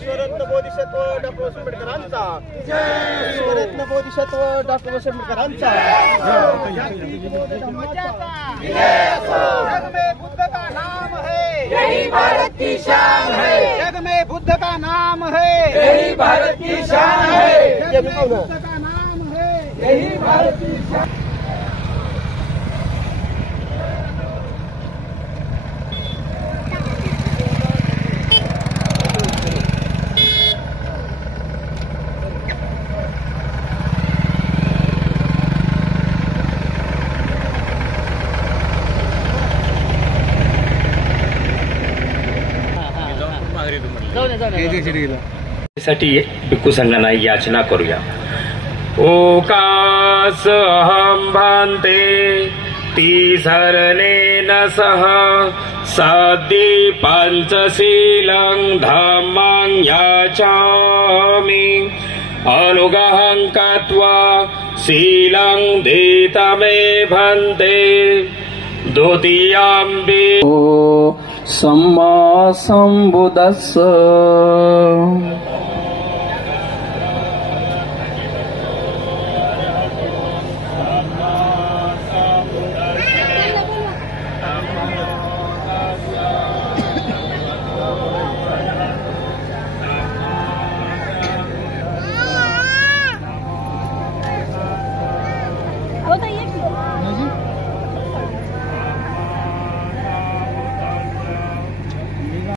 विश्वरत्न Bodhisattva doctor Babasaheb आंबेडकरांचा, विश्वरत्न Bodhisattva doctor Babasaheb आंबेडकरांचा। जग में बुद्ध का नाम है, यही भारत की शान है। जग में बुद्ध का नाम है, यही भारत की शान है। जग में बुद्ध का नाम है, यही भारत की शान। साठी भिक्खू संघांना याचना करूया। ओकास अहम भान्ते तिसरणेन सह सद्दी पंचशीलं धम्मं याचामि अनुगहं कृत्वा शीलं धीतमे भन्ते द्वितीयम्पि सम्मा सम्बुद्धस्स।